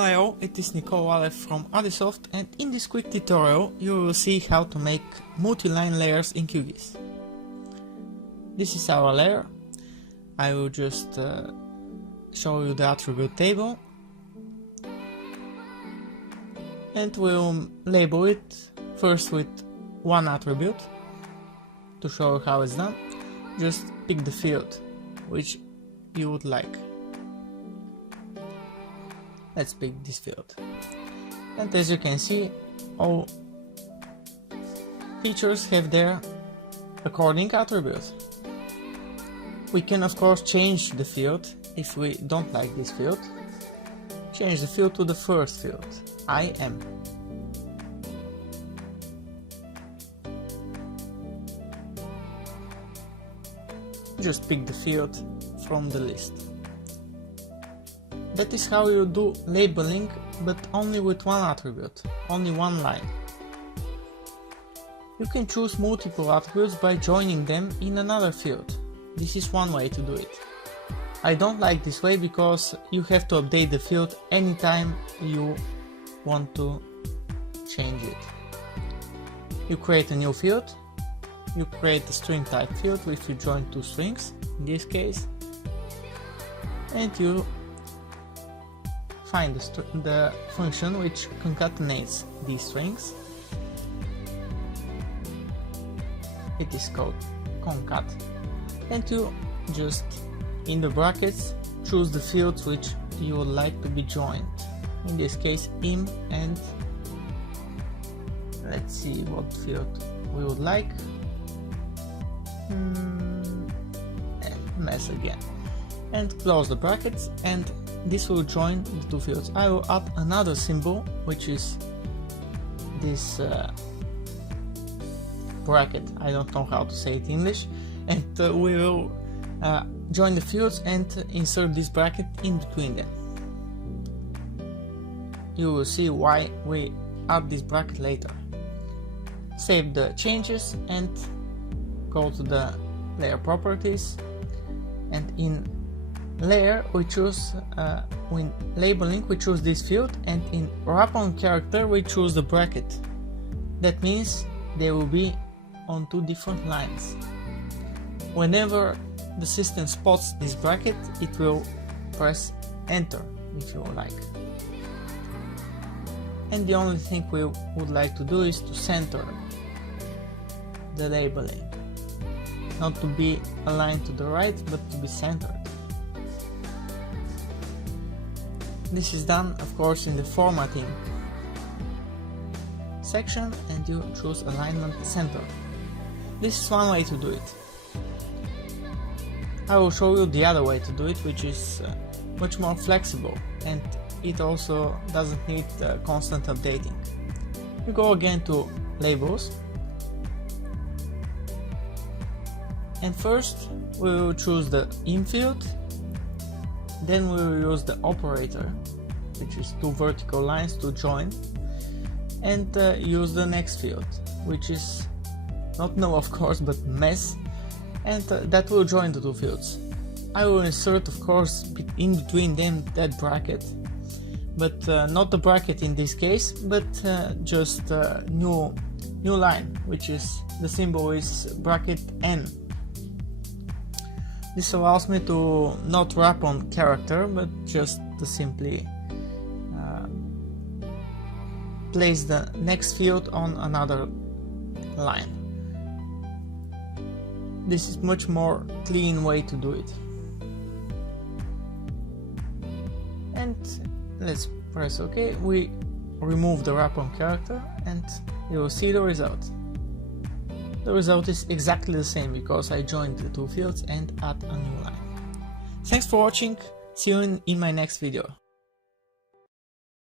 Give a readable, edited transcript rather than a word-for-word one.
Hi all, it is Nicola from ADIsoft, and in this quick tutorial you will see how to make multi-line layers in QGIS. This is our layer. I will just show you the attribute table and we'll label it first with one attribute to show how it's done. Just pick the field which you would like. Let's pick this field, and as you can see, all features have their according attribute. We can of course change the field if we don't like this field. Change the field to the first field, IM. Just pick the field from the list. That is how you do labeling, but only with one attribute, only one line. You can choose multiple attributes by joining them in another field. This is one way to do it. I don't like this way because you have to update the field anytime you want to change it. You create a new field, you create a string type field if you join two strings, in this case, and you find the function which concatenates these strings. It is called concat, and you just in the brackets choose the fields which you would like to be joined. In this case, im, and let's see what field we would like. Mess again, and close the brackets, and this will join the two fields. I will add another symbol, which is this bracket. I don't know how to say it in English, and we will join the fields and insert this bracket in between them. You will see why we add this bracket later. Save the changes and go to the layer properties, and in layer we choose when labeling we choose this field, and in wrap on character we choose the bracket. That means they will be on two different lines. Whenever the system spots this bracket, it will press enter if you like. And the only thing we would like to do is to center the labeling, not to be aligned to the right, but to be centered. This is done, of course, in the formatting section, and you choose alignment center. This is one way to do it. I will show you the other way to do it, which is much more flexible, and it also doesn't need constant updating. You go again to labels, and first we will choose the im field. Then we will use the operator, which is two vertical lines to join, and use the next field, which is not null of course, but mess, and that will join the two fields. I will insert of course in between them that bracket, but not the bracket in this case, but just new line, which is the symbol is bracket n. This allows me to not wrap on character, but just to simply place the next field on another line. This is much more clean way to do it. And let's press OK. We remove the wrap on character, and you will see the result. The result is exactly the same because I joined the two fields and add a new line. Thanks for watching, see you in my next video.